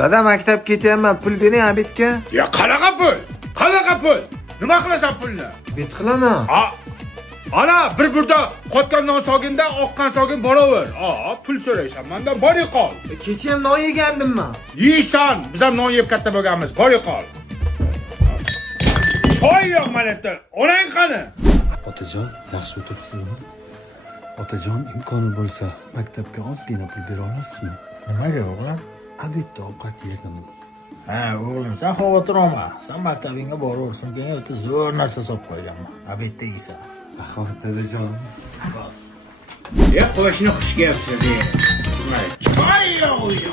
Dada maktab ketyapman, pul bering Abidga. Ya qanaqa pul? Qanaqa pul? Nima qilasan pulni? Bet qilaman. Ana bir burda qotgan non soginda oqqan sogin boraver. Pul so'raysan. Mendan bori qol. Kecha ham non yegandimman. Yeysan, biz ham non yeb katta bo'lganmiz. Bori qol. Choy yo'q manatda. Onang qani? Otajon, yaxshi o'tiribsizmi? Otajon, imkoni bo'lsa, maktabga ozgina pul bera olasizmi? Nimaga o'g'lim? Abidda ovqat yedim. Ha, o'g'lim, sen xavotir olma. Sen maktabingga boraversin, keyin o'ta zo'r narsa solib qo'yganman. Abidda yeysan. Rahmat dadajon. Bas. Ya qo'shni xush kelibsiz. Choy yo'q uyda.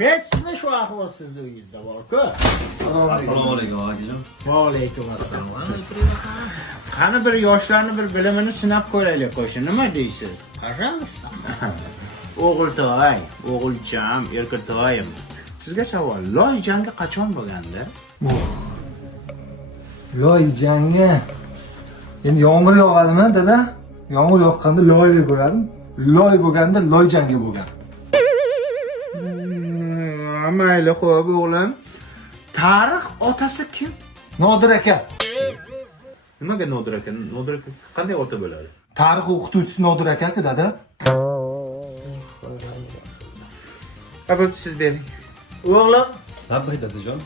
Vechmi shu ahvol siz uyingizda bor-ku? Assalomu alaykum akajon. Va alaykum assalom. Qani bir yoshlarni bir bilimini sinab ko'raylik qo'shni. Nima deysiz? Pожалуйста. O'g'iltoy, o'g'ilcham, erkatoyim. Sizga savol, loy jangi qachon bo'lganda? Loy jangi. Endi yomg'ir yog'adimi, dada? Yomg'ir yoqqanda loy bo'ladi. Loy bo'lganda loy jangi bo'lgan. Mayli, xo'p o'g'lim. Tarix otasi kim? Nodir aka. Nimaga Nodir aka? Nodir aka qanday ota bo'ladi? Tarix o'qituvchisi Nodir aka-ku, dada. Abid siz bering. O'g'lim, Labbay dadajon.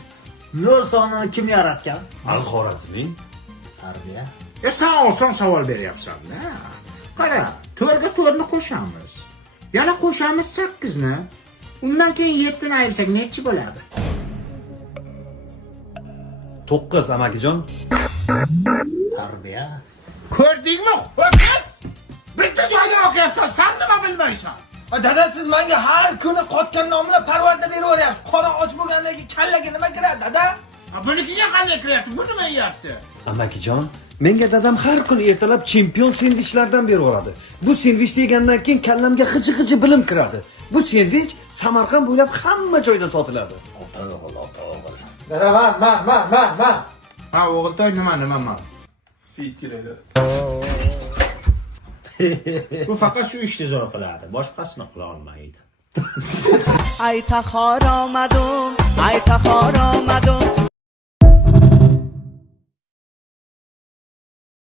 0 sonini kim yaratgan? Al-Xorazmiy. Tarbiya. Ya sen oson savol beryapsan-da. Qara, 4 ga 4 ni qo'shamiz. Yana qo'shamiz 8 ni. Undan keyin 7 ni ayirsak nechi bo'ladi? 9 amakijon. Tarbiya. Ko'rdingmi? Ho'kiz! Bitta joyda o'qiyapsan, sen nima bilmaysan? Dada, siz menga har kuni qotgan nomlar parvarda beraveryapsiz. Qora och bo'lganlarga kallaga nima kiradi, dada? Bunikiga qanday kiryapti? Bu nima yeyapti? Amakijon, menga dadam har kuni ertalab chempion sendvichlardan beraveradi. Bu sendvichni yegandan keyin kallamga g'iji bilim kiradi. Bu sendvich Samarqand bo'ylab hamma joyda sotiladi. Dada, ma. Ha, o'g'iltoy nima? Siyit kiradi. Bu faqat shu ishni zo'r qiladi, boshqasini qila olmaydi. ای تخار آمدم